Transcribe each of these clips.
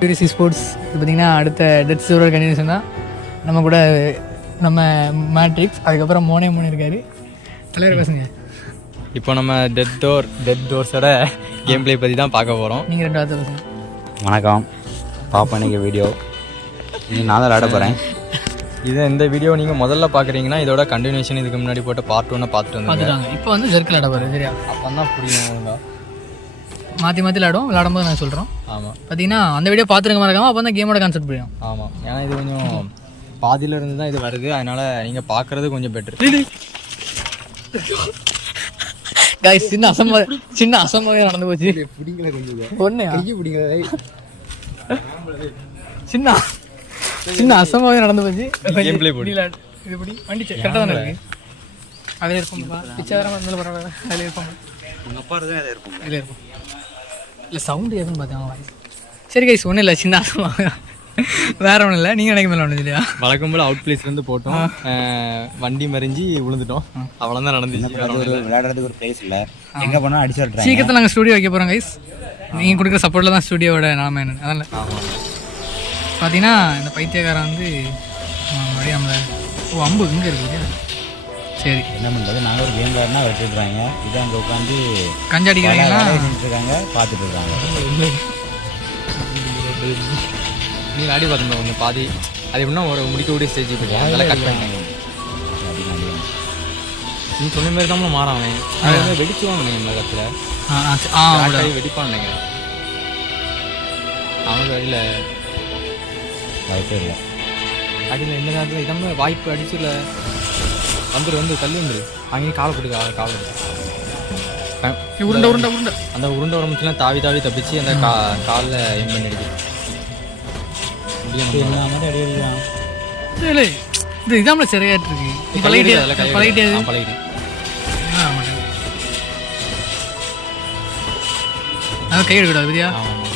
பியூரிசி sports இது பார்த்திங்கன்னா அடுத்த டெத் சூரர் கண்டினியூஷன் தான். நம்ம கூட நம்ம மேட்ரிக்ஸ், அதுக்கப்புறம் மோனே இருக்கார். தலைவர் பேசுங்க. இப்போ நம்ம டெத் டோர்ஸோட கேம் பிளே பற்றி தான் பார்க்க போகிறோம். நீங்கள் 2 வார்த்தை பேசுங்க. வணக்கம், பாப்பா இன்றைக்கி வீடியோ நான் தான் விளையாட போகிறேன். இந்த வீடியோ நீங்கள் முதல்ல பார்க்குறீங்கன்னா இதோட கண்டினியூஷன் இதுக்கு முன்னாடி போட்ட பார்ட் 1 பார்த்துட்டு வந்துட்டாங்க. இப்போ வந்து ஜெர்க்கில் விளையாட போகிறேன். சரியா? அப்போ தான் புரியும். மாற்றி விளையாடும்போது நான் சொல்கிறோம். ஆமாம், பார்த்தீங்கன்னா அந்த வீடியோ பார்த்துருக்க மறக்காமல் அப்போ தான் கேமோட கான்செப்ட் புரியும். ஆமாம், ஏன்னா இது கொஞ்சம் பாதியில் இருந்து தான் இது வருது, அதனால் நீங்கள் பார்க்குறது கொஞ்சம் பெட்ரு. கைஸ், சின்ன அசம்பாவிதம் நடந்து போச்சு. ஒன்று சின்ன அசம்பாவிதம் நடந்து போச்சு. இதுபடி வண்டி கரெக்டாக தானே இருக்கு. அதில் இருப்போம்ப்பா, பிச்சாரம் இருந்தாலும் பரவாயில்ல. அதில் இருப்போம், அதில் இருப்போம். இல்லை சவுண்டு எதுவும் பார்த்தேன். சரி கைஸ், ஒன்றும் இல்லை, சின்ன அசம்பாவிதம், வேற ஒன்றும் இல்லை. நீங்கள் நினைக்க மேலே ஒன்று இல்லையா? வழக்கம் போல் அவுட் பிளேஸ்லேருந்து போட்டோம், வண்டி மறிஞ்சு விழுந்துட்டோம், அவ்வளோதான் நடந்துச்சு. விளையாடுறதுக்கு ஒரு பிளேஸ் இல்லை, எங்கே போனால் அடிச்சு விட்றேன். சீக்கிரத்தில் நாங்கள் ஸ்டூடியோ வைக்க போகிறோம் கைஸ். நீங்கள் கொடுக்குற சப்போர்ட்டில் தான் ஸ்டூடியோவோட நிலமை என்ன. அதனால் பார்த்தீங்கன்னா இந்த பைத்தியக்காரன் வந்து அப்படியே நம்ம அம்பு இங்கே இருக்குது. சரி, என்ன பண்ணுறது, நாங்கள் ஒரு கேம் விளையாடினா வச்சுட்றாங்க, இதை அங்கே உட்காந்து கஞ்சாடிக்கிறாங்க, இருக்காங்க, பார்த்துட்டு இருக்காங்க. நீங்கள் ஆடி பார்த்துருந்தோம் கொஞ்சம் பாதி, அது எப்படின்னா ஒரு முடிக்கக்கூடிய ஸ்டேஜ் அதெல்லாம் கட் பண்ணிட்டாங்க. நீ சொன்ன மாதிரி தான் மாறான், அவன் வெடிச்சுவாங்க இந்த கத்தில் வெடிப்பான் நினைக்கிறேன். அவங்க இல்லை வாய்ப்பே இல்லை. அடியில் எந்த நேரத்தில் இதாம வாய்ப்பு அடிச்சுல வந்து தள்ளி வந்துரு, அங்கேயும் காலை போட்டு காலை உருண்டை உருண்டை உருண்டை அந்த உருண்டை உரம்புச்சுலாம் தாவி தப்பிச்சு அந்த காலில் எம் பண்ணி அடிக்கும். இது இதாமல சரியாட்டு இருக்கு. பழகிட்டேன் கை எடுக்கூடாது விதியா.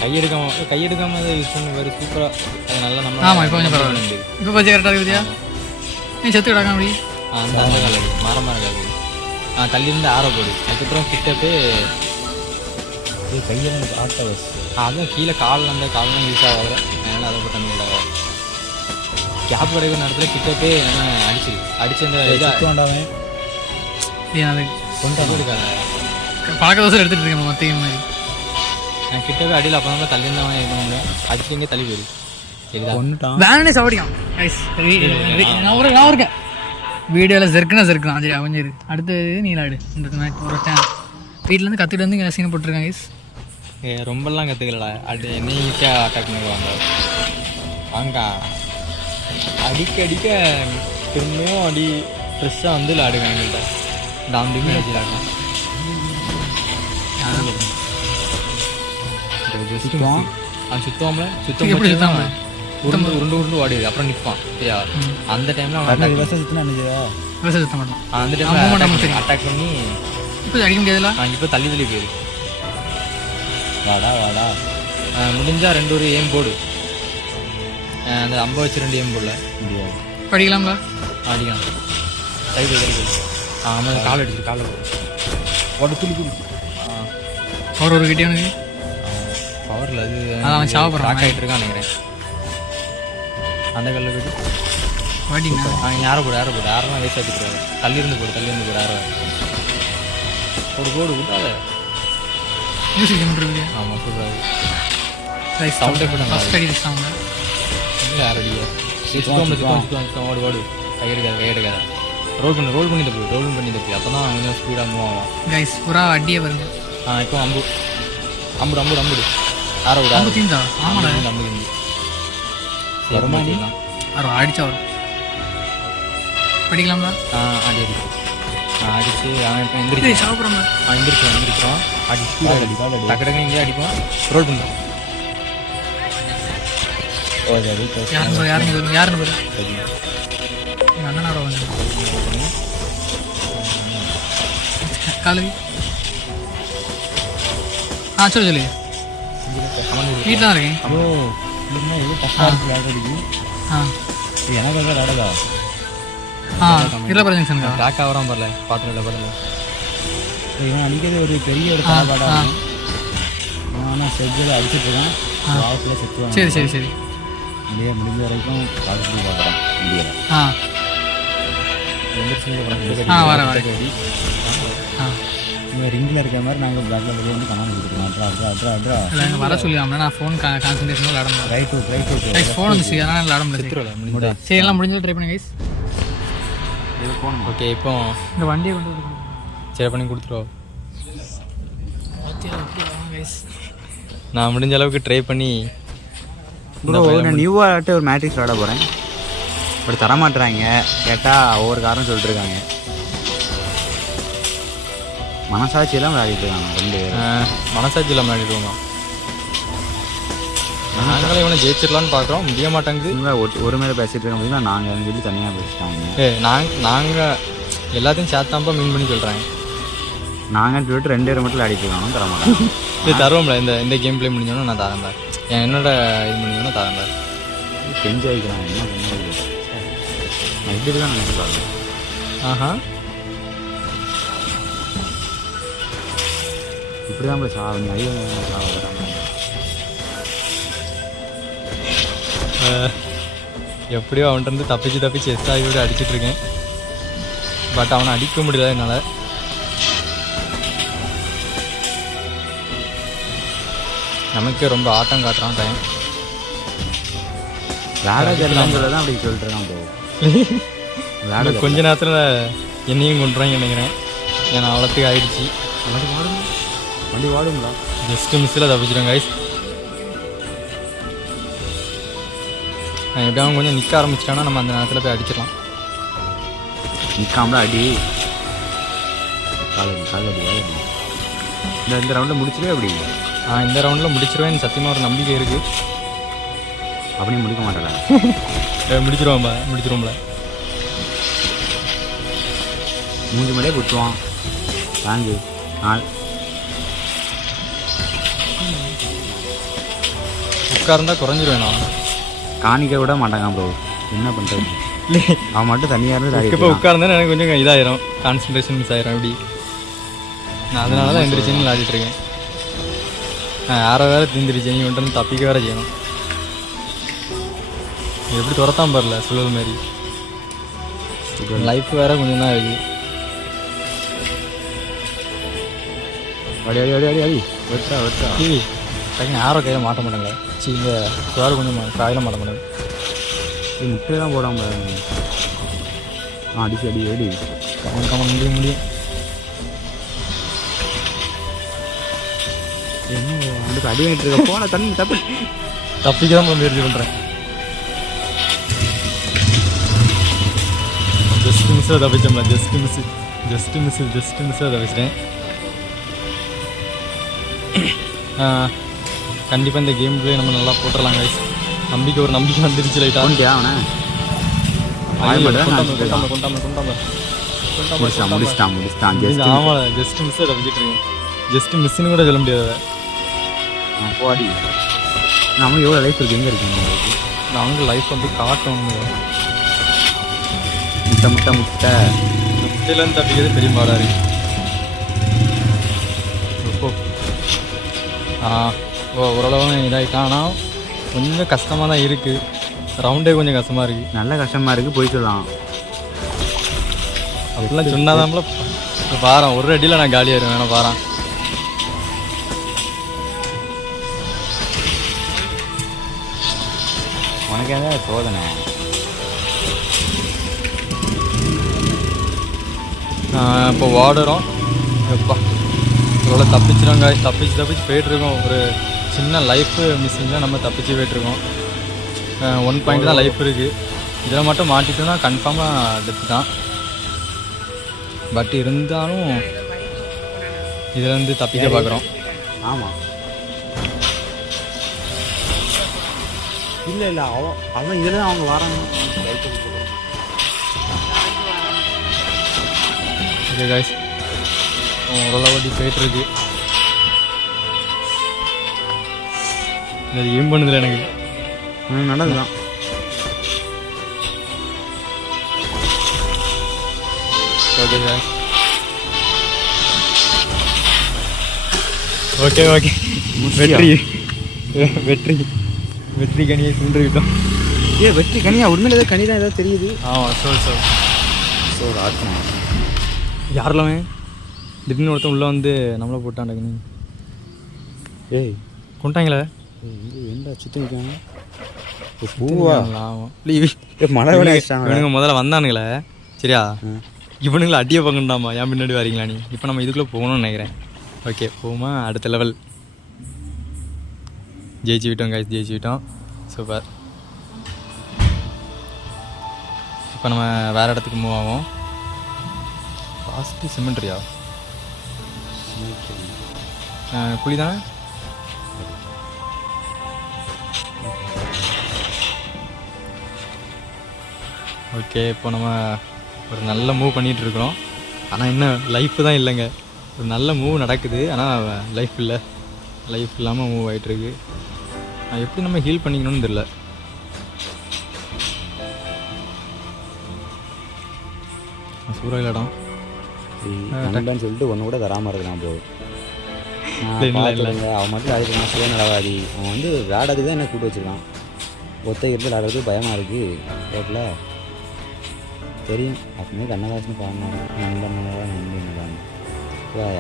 கையெடுக்காம யூஸ் பண்ணி வரும் சூப்பராக, அது நல்லா நம்ம. ஆமாம், இப்போ கொஞ்சம் பரவாயில்ல. இப்போ பச்சை கரெக்டாக விதியா. நீ செத்து கிடக்காம அப்படி அந்த கால் மரம் கால் தள்ளியிருந்து ஆற போடு. அதுக்கப்புறம் கிட்டப்பே கையில் ஆட்டோ அதுவும் கீழே காலில் அந்த காலெலாம் யூஸ் ஆகாது, அதனால் அதை போட்டு நம்ம ஆகாது. கேப் கிடைக்கிற நேரத்தில் கிட்டப்பே நம்ம அடிச்சு அந்த இதாண்டாவே கொண்டு இருக்காங்க. பழக்க தோசை எடுத்துகிட்டு இருக்கேன் மற்ற மாதிரி. நான் கிட்டவே அடியில் அப்போ தான் தள்ளி இருந்தவன் இது பண்ண முடியும், அடிச்சு எங்கே தள்ளி போயிடு. சரிதான், வேணே சாப்பிடிக்கான். நான் இருக்கேன் வீடியோவில் ஜெர்க்குனா ஜெர்க்குதான். சரி அவஞ்சிரு. அடுத்து நீலாடு இந்த மேட்ச் ஒரு டைம் வீட்டிலேருந்து கற்றுட்டு வந்து இங்கே சீனை போட்டிருக்காங்க கைஸ். ரொம்பலாம் கற்றுக்கலடா, அது என்ன ஈஸியாக அட்டாக் பண்ணுவாங்க. வாங்க அடிக்க திரும்பியும் அடி ஃப்ரெஷ்ஷாக வந்து விளாடுங்க. எங்கள்கிட்ட டாம்பியுமே அடிச்சு விளாடுவேன். அவன் சுத்தம்ல சுத்தம் உருண்டு ஓடிடுது, அப்புறம் நிற்பான். சரியா? அந்த டைமில் அவன் சுத்த மாட்டான். அந்த டைமில் அட்டாக் பண்ணி இப்போ அடிக்க முடியாதுல்ல. இப்போ தள்ளி போயிரு. வாடா முடிஞ்சால் 2 ஒரு ஏம் போடு. அந்த 50 வச்சு 2 ஏம் போடல முடியாது. படிக்கலாம்ல? அடிக்கலாம். கை ஆமாம், கால் அடிச்சு காலை போடு துளி. பவர் ஒரு கிட்டே எனக்கு பவரில் அது அவன் சாப்பிட்றான் ஆகிட்டு இருக்கான்னு நினைக்கிறேன். அந்த கல்லில் போய்ட்டு வாட்டிங்க. யாரை போடு யாரெல்லாம் வேஸ்ட் ஆகிட்டு தள்ளியிருந்து போடு போடு விட்டாத. மியூசிக் பண்ணுறது. ஆமாம், சூப்பராக சவுண்டே ஃபஸ்ட் அடி சவுண்ட் இல்லை. யாரடியா சுத்தம் ஓடு கையெடுக்காத. ரோல் பண்ணி தப்பு அப்போ தான் கொஞ்சம் ஸ்பீடாக மூவ் ஆகும். கைஸ் பூரா அடியே வருங்க. இப்போ அம்புடு ஆற விட அம்பு தீந்தா. ஆமாடா, அம்பு தீந்து அடிச்சா வரும். படிக்கலாம்ல? அடிச்சு அவன் இப்போ எந்திரிச்சு சாப்பிட்றோம். எந்திரிச்சோம் அடிச்சு டக்கு இங்கே அடிப்போம். ரோல் பண்ணுறோம். யாருன்னு போய் அண்ணனோட வந்து காலவி. சொல்லு வீட்டில் தான் இருக்கேன். எனக்கு விளையாடா இல்லை பிரச்சனை பேக்காக வரான் பரல பார்த்துட்டு இவன் அடிக்கிறது ஒரு பெரிய ஒரு காலப்பாடாக ஆனால் செட்டில் அடிச்சுட்ருக்கான். வாய்ப்பில் செத்துவாங்க. சரி சரி சரி. அப்படியே முடிஞ்ச வரைக்கும் கால் பண்ணி பார்க்குறேன் முடியலை. ஆ எந்திரிச்சு ஆ வரேன் வரேன். ஆ நீங்கள் ரிங்கில் இருக்கிற மாதிரி நாங்கள் பேக்கில் வெளியே வந்து கண்ணாடி கொடுத்துருக்கோம். அட்ரா இல்லை எனக்கு வர சொல்லி நான் ஃபோன் கான்சன்ட்ரேஷன் விளாட முடியல. ரைட் அவுட் கைஸ் ஃபோன் வந்துச்சு அதனால் விளாட முடியல. சரி எல்லாம் முடிஞ்சது ட்ரை பண்ணுங்க கைஸ். இது போகணும். ஓகே இப்போ இந்த வண்டியை கொண்டு வந்து சரி பண்ணி கொடுத்துருவோம். கைஸ். நான் முடிஞ்ச அளவுக்கு ட்ரை பண்ணி ப்ரோ நான் நியூவாகிட்ட ஒரு மேட்ரிக்ஸ் விளாட போகிறேன். அப்படி தரமாட்டுறாங்க. கேட்டால் ஒவ்வொரு காரணம் சொல்லிட்டுருக்காங்க. மனசாட்சியெல்லாம் விளையாடிட்டு இருக்காங்க 2 பேரும். மனசாட்சி இல்லாமல் ஆடிடுவோம். நாங்களே இவனை ஜெயிச்சிடலான்னு பார்க்குறோம், முடிய மாட்டேங்குது. இவங்க ஒரு மேலே பேசிட்டு இருக்க முடியுமா? நாங்கள் சொல்லி தனியாக பேசிட்டாங்க. நாங்கள் எல்லாத்தையும் சேர்த்தாம்பா மீன் பண்ணி சொல்கிறாங்க. நாங்கள் சொல்லிட்டு 2 பேர் மட்டும் விளையாடிட்டு இருக்காங்க. தரமாட்டேன். இது தருவோம்ல. இந்த கேம் ப்ளே முடிஞ்சோன்னா நான் தரேன் பார். என்னோட இது முடிஞ்சோன்னா தரேன் பார். கெஞ்சி வைக்கிறாங்க. என்ன பண்ண நான் இப்படி தான் நினைச்சு பாருங்க. ஆஹா இப்படி தான் போய் சாவங்க. ஐயோ சாவ வராங்க. எப்படியோ அவன்கிட்ட தப்பிச்சு எஸ்ஆகியோடு அடிச்சிட்டு இருக்கேன். பட் அவனை அடிக்க முடியல என்னால். நமக்கே ரொம்ப ஆட்டம் காட்டுறான் டைம். விளையாட தெரியலங்கிறத தான் அப்படி சொல்லிட்டு இருக்கான் ப்ரோ. விளையாட கொஞ்ச நேரத்தில் என்னையும் கொண்டுறாங்க நினைக்கிறேன். ஏன்னா அவ்வளோத்துக்கு ஆயிடுச்சு. வண்டி வாடுங்களா? Just மிஸ்ஸில் தப்பிச்சிடும் guys. நான் எப்படியாவது கொஞ்சம் நிற்க ஆரம்பிச்சிட்டானா நம்ம அந்த நேரத்தில் போய் அடிச்சிடலாம். நிற்காமல அடி. காலடி இந்த ரவுண்டில் முடிச்சிடவே அப்படி. இந்த ரவுண்டில் முடிச்சிருவேன் சத்தியமாக ஒரு நம்பிக்கை இருக்குது. அப்படியே முடிக்க மாட்டேன். முடிச்சிருவோம்ல. மூஞ்சி மேலே குத்துவான். வாங்கு உட்கார்ந்தா குறைஞ்சிருவேன். நான் காணிக்க விட மாட்டாங்க ப்ரோ. என்ன பண்ணுறது? அவன் மட்டும் தனியாக இருந்து இப்போ உட்கார்ந்தா எனக்கு கொஞ்சம் இதாயிரும். கான்சன்ட்ரேஷன் மிஸ் ஆயிரும். எப்படி நான் அதனால தான் எந்திரிச்சின்னு விளையாடிட்டு இருக்கேன். யாரை வேறு தீந்துருச்சு. நீ வந்துட்டு தப்பிக்க வேறு செய்யணும். எப்படி துரத்தாம பாருல சுழல் மாதிரி. லைஃப் வேறு கொஞ்சம் தான் இருக்குது. அடி வெட்டா டிவி டக்குன்னு யாரும் கையில் மாட்ட மாட்டாங்க. இங்கே வேறு கொஞ்சம் காயில் மாட்ட மாட்டாங்க. முட்டை தான் போடாம அடி கமன் முடியும். என்ன அடி வாங்கிட்டு இருக்க போன தண்ணி தப்பிக்க தான் முயற்சி பண்ணுறேன். ஜஸ்ட் மிஸ்ஸாக தப்பிச்சோம்ல. ஜஸ்ட் மிஸ்ஸாக தப்பிச்சிட்டேன். கண்டிப்பாக இந்த கேம் பிளே நம்ம நல்லா போட்டுடலாம் கைஸ். ஒரு நம்பிக்கை வந்துருச்சு லைட்டாக. முடிச்சிட்டான். ஆமாம் ஜஸ்ட் மிஸ்ஸாக தப்பிச்சிட்டு இருக்கேன். ஜஸ்ட் மிஸ்ஸுன்னு கூட சொல்ல முடியாது. போடி நம்மளுக்கு எவ்வளோ லைஃப் இருக்குது? எங்கே இருக்குங்க நாங்கள் லைஃப் வந்து காட்டணும். முட்டையிலேருந்து தப்பிக்கிறது பெரிய பாடாக இருக்கு. ஓரளவு இதாகிட்டான். ஆனால் கொஞ்சம் கஷ்டமாக தான் இருக்குது. ரவுண்டே கொஞ்சம் கஷ்டமாக இருக்குது. நல்ல கஷ்டமாக இருக்குது. போய் சொல்லலாம் அப்படிலாம் சொன்னாதான்ல பாறேன். ஒரு அடியில் நான் காலியாயிருவேன். வேணா பாறேன். உனக்கு ஏதாவது சோதனை? இப்போ ஓடுறோம். எப்பா இவ்வளோ தப்பிச்சு போயிட்டுருக்கோம். ஒரு சின்ன லைஃப் மிஸ்ஸிங்காக நம்ம தப்பிச்சு போயிட்டுருக்கோம். 1 பாயிண்ட் தான் லைஃப் இருக்குது. இதில் மட்டும் மாட்டிட்டோன்னா கன்ஃபார்மாக டெத்து தான். பட் இருந்தாலும் இதுலேருந்து தப்பிக்க பார்க்குறோம். ஆமாம் இல்லை அவன் இதில் தான் அவங்க வராங்க. ஓகே காய்ஸ் ஓரளவு போயிட்டுருக்கு. இது ஏம் பண்ணுதில்ல எனக்கு நடந்துதான். Okay sir. ஓகே வெற்றி வெற்றி கனியை சுண்டுக்கிட்டோம். வெற்றி கனியா? உண்மையில ஏதாவது கனி தான் ஏதாவது தெரியுது. ஆமாம் ஸோ ஆட்டம் யாரெல்லாமே திடீர்னு ஒருத்தன் உள்ளே வந்து நம்மளை போட்டாண்டக்குன்னு. ஏய் கொண்டாங்களே என்ன சுற்றி நிற்காங்க? பூவா? மழை இவனுங்க முதல்ல வந்தானுங்களே சரியா, இவனுங்களை அடிய பங்கண்டாமா ஏன் பின்னாடி வரீங்களா நீ? இப்போ நம்ம இதுக்குள்ளே போகணும்னு நினைக்கிறேன். ஓகே போமா, அடுத்த லெவல் ஜெயிச்சுக்கிட்டோம் கைஸ், ஜெயிச்சுக்கிட்டோம். சூப்பர். இப்போ நம்ம வேறு இடத்துக்கு மூவ் ஆகும். ஃபாஸ்ட்டு சிமெண்ட்ரியா புளி தானே? ஓகே இப்போ நம்ம ஒரு நல்ல மூவ் பண்ணிகிட்டு இருக்கிறோம். ஆனால் இன்னும் லைஃப்பு தான் இல்லைங்க. ஒரு நல்ல மூவ் நடக்குது ஆனால் லைஃப் இல்லை, லைஃப் இல்லாமல் மூவ் ஆகிட்டுருக்கு. எப்படி நம்ம ஹீல் பண்ணிக்கணும்னு தெரியல. சூறாயில் இடம் சொல்லிட்டு ஒன்று கூட தராமல் இருக்கலாம் ப்ரோ. இல்லை அவன் மட்டும் அதுக்கு நான் சுயநலவாதி. அவன் வந்து விளையாடுறதுக்கு தான் என்ன கூப்பிட்டு வச்சுருக்கான். ஒத்தை இருந்து விளையாடுறதுக்கு பயமாக இருக்குது ரோட்டில் தெரியும். அப்பவுமே கண்ணதாசன் பாடினாங்க, நண்பர்களாக நண்பர்களான்னு.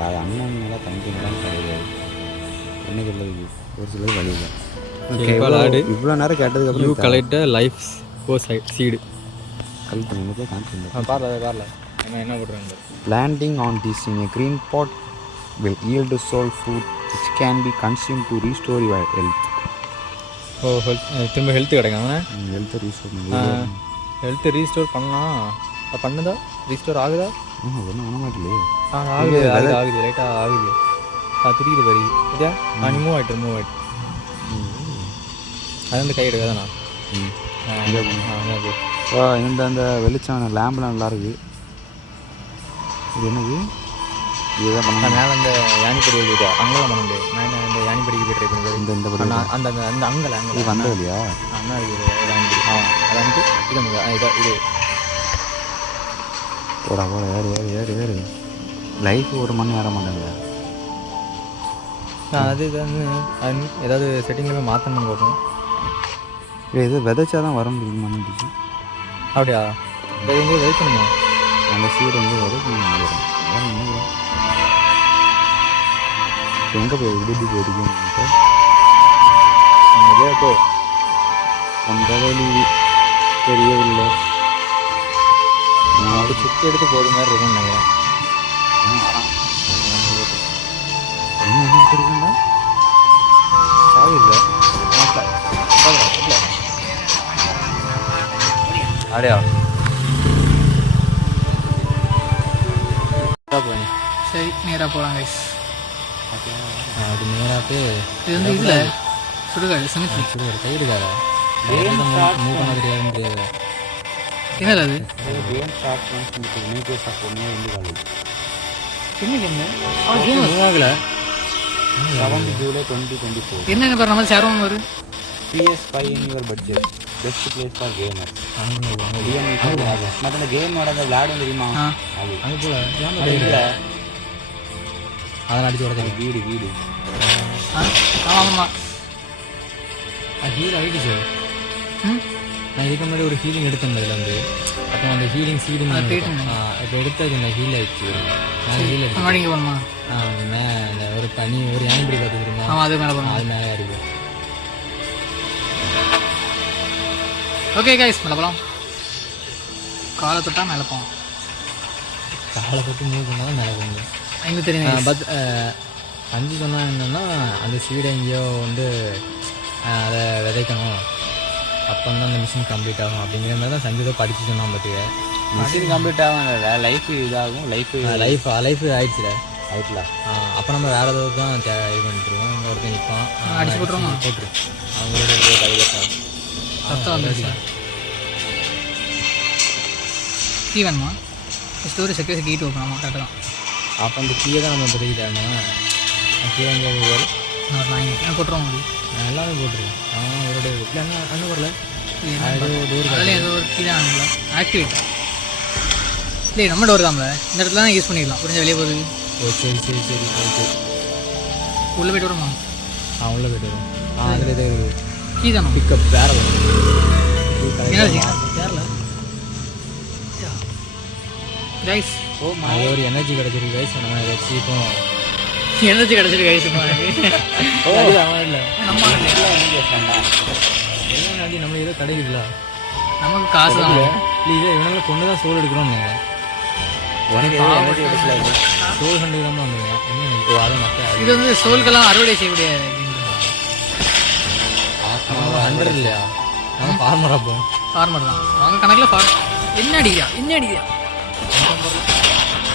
அது அண்ணன் மேலே தம்பிங்களான்னு கிடையாது. என்ன சொல்லுது ஒரு சிலது வழி இல்லை. இவ்வளோ நேரம் கேட்டதுக்கப்புறம் கலெக்ட் லைஃப் சீடு கலெக்ட் நமக்கு காமிச்சிருந்தேன். பாரல என்ன பண்ணுறாங்க. Planting on this in a green pot will yield soul food which can be consumed to restore your health. ஓ திரும்ப ஹெல்த் கிடைக்கும். ஹெல்த்தை ரீஸ்டோர் பண்ணலாம். பண்ணுதா? ரீஸ்டோர் ஆகுதா? ஒன்றும் பண்ண மாட்டேலே. ஆகுது லைட்டாக ஆகுது. துடிக்குது பாரு. இதா நான் மூவ் ஆகிட்டு அது வந்து கை எடுக்காதாண்ணா. இந்த அந்த வெளிச்சம் லேம்பெலாம் நல்லா இருக்குது. இது என்னது? இதுதான் பண்ண மேலே அந்த யானிப்படி இருக்குது அங்கெல்லாம் பண்ண முடியாது. நான் இந்த யானிப்படிக்கு போய் ட்ரை பண்ணுறது. இந்த அந்த அந்த அங்கே இது வந்தது இல்லையா? அண்ணா இருக்குது யானிப்படி. அதை வந்து இது போடா ஏறு லைஃப் ஒரு மணி ஏற மாட்டேங்குது. அது ஏதாவது செட்டிங்கில் மாற்றணும்னு பார்ப்போம். இது விதைச்சா தான் வர முடியுமான்னு. அப்படியா? எங்கே விதைக்கணுமா? அந்த சீடு வந்து விதைக்கணும் நினைக்கிறேன். எங்கே போய் விடுதி போயிருக்கேன் போ. அந்த வழி தெரியவில்லை. நான் அப்படி சுற்றி எடுத்து போகிற மாதிரி இருக்கும்னு நினைக்கிறேன். இருக்குண்டா சாவி இல்லை. அப்படியா? சரி நேராக போகலாம் கைஸ். அது நேராக இது வந்து இதில் சுடுகாடு சமைச்சு சுடுகாடு கை இருக்காரா? மூவ் பண்ண தெரியாது. என்னது அது? என்ன பாரு நம்ம சேரும் ஒரு PS5 in your budget. Best place for gamers. மற்ற கேம் நடந்த விளையாடும் தெரியுமா? அது போல அதெல்லாம் அடிச்சு விட வீடு ஆமாம் ஹீல் ஆகிடுச்சு. நான் இதுக்கு முன்னாடி ஒரு ஹீலிங் எடுத்தேன் இதில் வந்து. அப்போ அந்த ஹீலிங் சீடிங் இப்போ எடுத்தது இந்த ஹீல் ஆகிடுச்சு. நான் ஹீல் அடிச்சு போகணுமா? இந்த ஒரு பனி ஒரு யானிப்படி பார்த்து தெரியுமா? அது மேலே போகணும். அது மேலே இருக்கு. ஓகே கைஸ் மேலே போகலாம். காலை தொட்டால் மேலே போவோம். காலை தொட்டு மூவ் பண்ணால் தான் மேலே போகணும். எங்களுக்கு தெரியும். பட் அஞ்சு சொன்னால் என்னென்னா அந்த சீடை எங்கேயோ வந்து அதை விதைக்கணும், அப்போ தான் அந்த மிஷின் கம்ப்ளீட் ஆகும் அப்படிங்கிற மாதிரி தான் சஞ்சீதோ படித்து சொன்னான். பார்த்துக்க மிஷின் கம்ப்ளீட் ஆகும், லைஃப் இதாகும். லைஃப் ஆயிடுச்சுல ஆயிட்டுல. அப்போ நம்ம வேறு ஏதாவது தான் இது பண்ணிட்டுருவோம். இங்கே ஒருத்தன் நிற்பான், அடிச்சு போட்டுருவோம். போட்டுரு அவங்களோட கையில் சத்தம் வந்துருச்சு. கீ வேணுமா? ஸ்டோரி செக்யூரிட்டி கீட்டு ஓப்பன். ஆமாம் கரெக்டாக தான். அப்போ அந்த கீயை தான் நம்ம தெரிவித்தானே. கீழே எங்கே வரும்? நான் நான் போட்டுருவோம். அப்படி எல்லாமே போட்டுரு. அவரோட என்ன கண்ணு வரல. அதில் ஏதோ ஒரு கீ தான் ஆகல ஆக்டிவேட். இல்லை நம்ம டோர் தான்ல, இந்த இடத்துல தான் யூஸ் பண்ணிடலாம். புரிஞ்ச வெளியே போகுது. ஓ சரி சரி சரி ஓகே. உள்ளே போய்ட்டு வருமா? உள்ளே போய்ட்டு வரும். அதில் இது கீ தானே பிக்கப் வேறு கேரளா கைஸ். அது ஒரு எனர்ஜி கிடச்சிருக்கு கைஸ். நம்ம வச்சு இப்போ எனர்ஜி கிடச்சிருக்கு கைஸ். அவன் இல்லை நம்ம எல்லாம் நம்ம ஏதோ கிடைக்குதுல நமக்கு காசு தான். இல்லை இதே இவனால பொண்ணு தான் சோல் எடுக்கிறோம். உனக்கு எனர்ஜி எடுக்கல சோல் ஹண்ட்ரட் தான் வந்துருங்க. என்ன அதை மக்கள் இது வந்து சோல்கெல்லாம் அறுவடை செய்ய முடியாது. 100 இல்லையா? நான் ஃபார்மர் அப்போ ஃபார்மர் தான் அவங்க கணக்கில் ஃபார்ம். என்ன அடிக்கிறா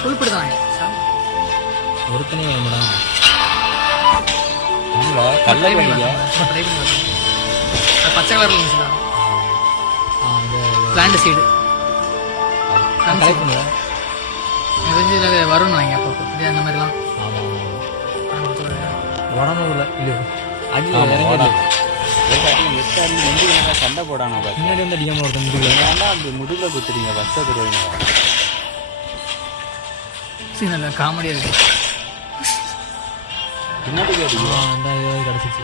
கொழுப்பிடு தான் ஒருத்தனே வர மேடம். பச்சை கலரில் இருந்துச்சுண்ணா பிளான்ட் சீடு கலெக்ட் பண்ணுவேன். தெரிஞ்சு வரும்னு வாங்க அப்போ அந்த மாதிரிலாம். ஆமாம் உடம்பு இல்லை அடி சண்டை போடானா முன்னாடி வந்து அடிக்காம ஒருத்தன் முடியல. ஏன்னா அந்த முதுகில் குத்துறீங்க பஸ்ஸை தருவீங்க. சரி நல்லா காமெடியாக இருக்கு. பின்னாடி அந்த இது கிடச்சிச்சு.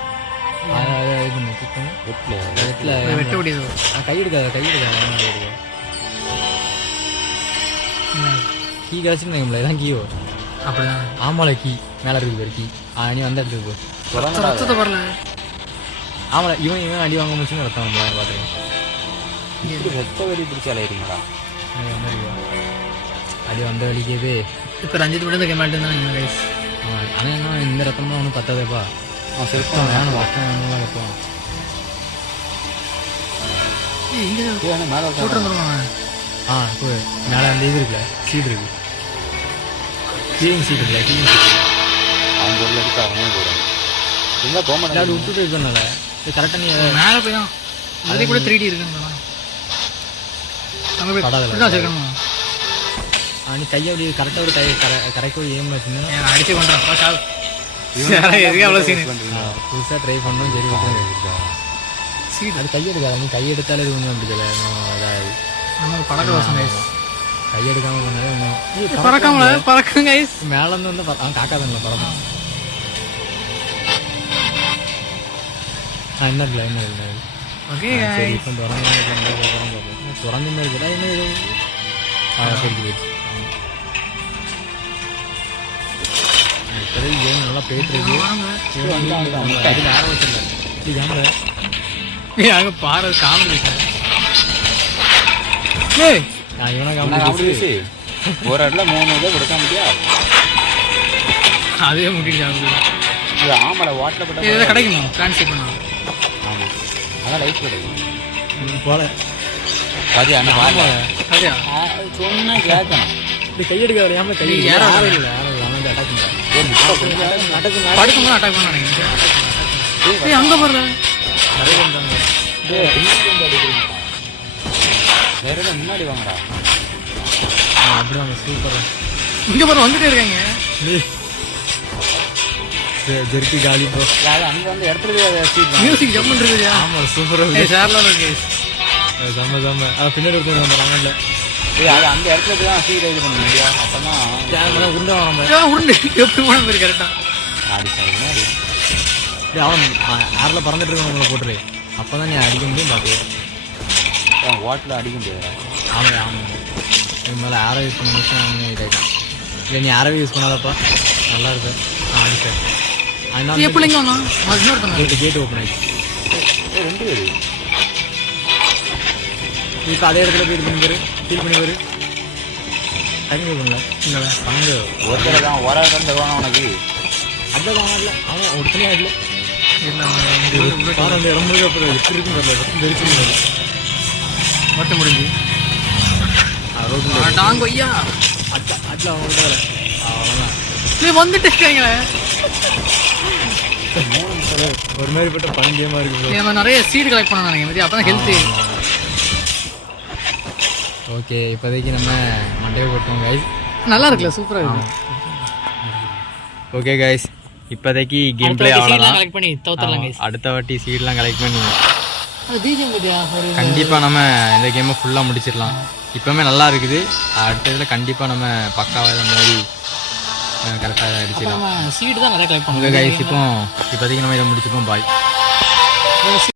வெட்ட முடியாது. கை எடுக்காத கீ கிடச்சிருந்தேன். இதான் கீயோ அப்படிதான். ஆமால கீ மேலே இருக்குது பேர் கீ. நீ வந்த இடத்துக்கு போ. ரத்தத்தை வரல. ஆமாம் இவன் அடி வாங்க முடிச்சுன்னு ரத்தம் பார்த்துருக்கேன். ரத்த வெறி பிடிச்சி அலையிறீங்களா? அடி வந்த வலிக்குது. இப்போ ரஞ்சித் மட்டும் தான் கேமாட்டு தான் கைஸ். ஆனால் என்ன இந்த ரத்தம்லாம் ஒன்றும் பத்தாதேப்பா. செலுத்தம் வேணும் ரத்தம் வேணும்லாம் வைப்போம். மேலே போட்டுருந்துருவாங்க. மேலே அந்த இது இருக்குல்ல சீட் இருக்கு. கிளீன் சீட் இருக்குல்ல கிளீன் சீட் அவங்க பொருள் எடுத்து அவனே போடுறாங்க. எங்கே போக மாட்டேன் அது விட்டுட்டு இது பண்ணல. இது கரெக்டாக நீ மேலே போய் தான் அதே கூட 3D இருக்குங்களா அங்கே போய் படாத வச்சுருக்கணும். நீ கையை அப்படி கரெக்டாக ஒரு கரெக்டாக ஏம் வச்சுருந்தேன். அடிச்சு பண்ணுறேன் எதுக்கு அவ்வளோ சீன் புதுசாக ட்ரை பண்ணோம். சரி சீட் அது கையெடுக்காத. நீ கையெடுத்தாலே இது ஒன்றும் பிடிக்கல. அதாவது நமக்கு பழக்க வாசம் கைஸ். கையெடுக்காமல் பண்ணாலே ஒன்றும் பறக்கும் கைஸ். மேலேருந்து வந்து அவன் காக்காதன்ல பறக்கும். என்ன இல்லை ஓகே இப்போ திறந்த மாதிரி இருக்கா என்ன இது போயிடுச்சு. இப்போதைக்கு கேம் நல்லா போயிட்டு இருக்கு. அங்கே பாரு காமெடி காமெடி ஒரு இடத்துல 3 இதை கொடுக்க முடியா? அதே முடிஞ்சு இது ஆமாம் வாட்டில் போட்டால் எதாவது கிடைக்குமா ட்ரான்ஸ்ஃபர் பண்ணலாம். ஆமாம் அதான் லைஃப் கிடைக்கும் போல அது அண்ணா வாங்க சரியா சொன்னால் கேட்கணும். இப்படி கையெடுக்க யாமல் கை யாரும் இல்லை அவன் அட்டாக் பண்ணுறான். படுக்கும்போது அட்டாக் பண்ண நினைக்கிறேன். அங்கே போடுற நிறைய பண்ணுறாங்க. வேற எதாவது முன்னாடி வாங்கடா. அப்படிதான் சூப்பராக இங்கே போகிற வந்துட்டே இருக்காங்க. ஜெர்க்கி காலி ப்ரோ. அங்கே வந்து இடத்துல மியூசிக் ஜம்மன் இருக்குதுயா. ஆமாம் சூப்பராக ஷேர்லாம் இருக்கு செம்ம பின்னாடி ஒருத்தர் வராங்கல்ல. அது அந்த இடத்துல போய் தான் சீட் இது பண்ண முடியும். அப்போனா உருண்டை வராம உருண்டு எப்படி போன பேர் கரெக்டாக அவன் யாரில் பறந்துட்டு இருக்கவங்களை போட்டுரு. அப்போ தான் நீ அடிக்க முடியும் பார்த்து. வாட்டில் அடிக்க முடியாது. ஆமாம் இது மேலே ஆரோ யூஸ் பண்ண முடிச்சு அவங்க இதாகிட்டான். இல்லை நீ ஆரோ யூஸ் பண்ணாதப்பா நல்லா இருக்கு. சார் அதனால எப்படிங்க இன்னொரு கேட் ஓப்பன் ஆகிடுச்சு. 2 பேர் இப்போ அதே இடத்துல போய் இது பண்ணி பாரு ஃபீல் பண்ணி பாரு. டைம் பண்ணல இல்லை பங்கு ஒருத்தர் தான் ஒரு ஆள் தருவானா உனக்கு? அதில் வாங்கல அவன் ஒருத்தனே இல்லை. அந்த இடம் முழுக்க அப்புறம் எப்படி இருக்குன்னு தெரியல. தெரிச்சு மட்டும் முடிஞ்சு ரோட்டில் டாங் ஐயா அதில் அவங்க கிட்ட அவ்வளோதான் வந்துட்டு இருக்காங்களே. ஒரு மாதிரிப்பட்ட பன் கேமாக இருக்குது. நம்ம நிறைய சீடு கலெக்ட் பண்ண நினைக்கிறேன். அப்போ தான் ஹெல்த்து. ஓகே இப்போதைக்கு நம்ம மண்டே போட்டோம் கைஸ். நல்லா இருக்குல்ல சூப்பராக இருக்கு. ஓகே கைஸ் இப்போதைக்கு கேம் பிளே அவ்வளோதான். கலெக்ட் பண்ணி தோத்தரலாம் கைஸ். அடுத்த வாட்டி சீட்லாம் கலெக்ட் பண்ணி அது பிஜிஎம் பத்தியா ஒரு கண்டிப்பாக நம்ம இந்த கேமை ஃபுல்லாக முடிச்சிடலாம். இப்போவுமே நல்லா இருக்குது. அடுத்ததில் கண்டிப்பாக நம்ம பக்காவாக இந்த மாதிரி கரெக்டாக அடிச்சிடலாம். சீடு தான் நிறைய கலெக்ட் ஓகே கைஸ் இப்போதைக்கு நம்ம இதை முடிச்சுப்போம். பாய். நீங்கள்